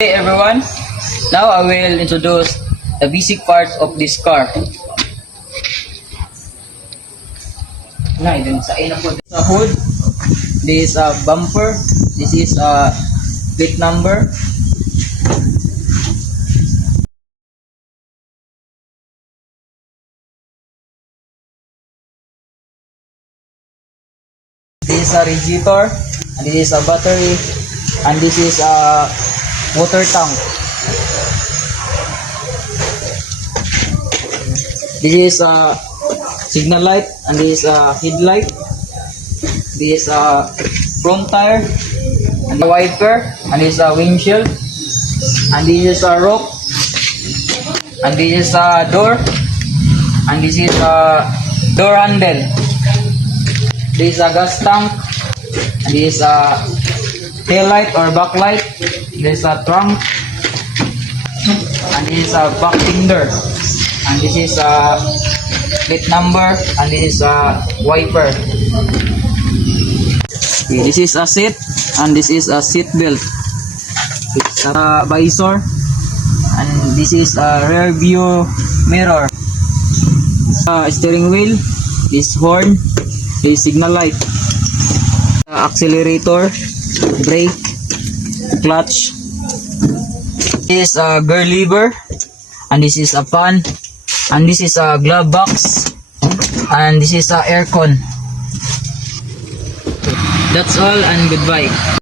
Hey everyone, now I will introduce the basic parts of this car. Sa hood, this is a bumper, this is a plate number, this is a radiator, and this is a battery, and this is a water tank. This is a signal light, and this is a headlight. This is a front tire, and a wiper, and this is a windshield, and this is a rope, and this is a door, and this is a door handle. This is a gas tank, and this is a tail light or backlight. This is a trunk, and this is a back fender, and this is a plate number, and this is a wiper. Okay, this is a seat, and this is a seat belt. It's a visor, and this is a rear view mirror. Steering wheel, this horn, this signal light, accelerator, brake, clutch. This is a gear lever, and this is a fan, and this is a glove box, and this is a aircon. That's all, and goodbye.